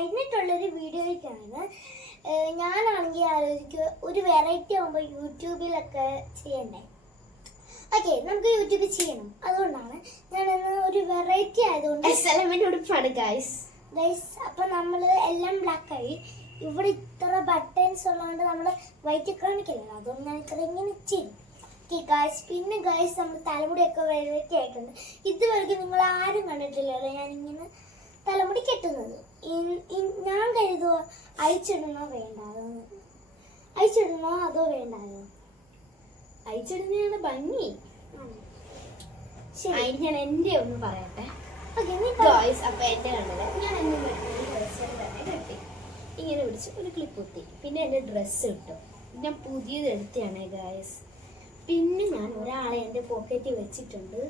കഴിഞ്ഞിട്ടുള്ളൊരു വീഡിയോയ്ക്കാണ്. ഞാനാണെങ്കിൽ ആലോചിക്കുക ഒരു വെറൈറ്റി ആകുമ്പോൾ യൂട്യൂബിലൊക്കെ ചെയ്യണ്ടേ. ഓക്കെ, നമുക്ക് യൂട്യൂബിൽ ചെയ്യണം. അതുകൊണ്ടാണ് ഞാനിന്ന് ഒരു വെറൈറ്റി ആയതുകൊണ്ട് ഉടുപ്പാണ് ഗൈസ്. അപ്പം നമ്മൾ എല്ലാം ബ്ലാക്കായി. ഇവിടെ ഇത്ര ബട്ടൺസ് ഉള്ളതുകൊണ്ട് നമ്മൾ വൈറ്റ് കാണിക്കില്ല. അതുകൊണ്ട് ഞാൻ ഇത്ര ഇങ്ങനെ ചെയ്യും. ഓക്കെ ഗൈസ്, പിന്നെ ഗൈസ് നമ്മൾ തലമുടിയൊക്കെ വെറൈറ്റി ആയിട്ടുണ്ട്. ഇതുവരെയ്ക്ക് നിങ്ങൾ ആരും കണ്ടിട്ടില്ലല്ലോ ഞാനിങ്ങനെ തലമുടി കെട്ടുന്നത്. ഞാൻ കരുതുക അയച്ചിടണോ വേണ്ടായോ, അയച്ചിടണോ അതോ വേണ്ടായോ? അയച്ചിടുന്നതാണ് ഭംഗി. ശരി, ഞാൻ എന്റെ ഒന്ന് പറയട്ടെ. ഗൈസ്, അപ്പൊ എന്റെ കണ്ടത് ഞാൻ എന്നെ ഡ്രസ്സ് തന്നെ കെട്ടി ഇങ്ങനെ പിടിച്ച് ഒരു ക്ലിപ്പ് കുത്തി. പിന്നെ എന്റെ ഡ്രസ്സ് ഇട്ടു. ഞാൻ പുതിയത് എടുത്തതാണ് ഗൈസ്. പിന്നെ ഞാൻ ഒരാളെ എന്റെ പോക്കറ്റിൽ വെച്ചിട്ടുണ്ട്.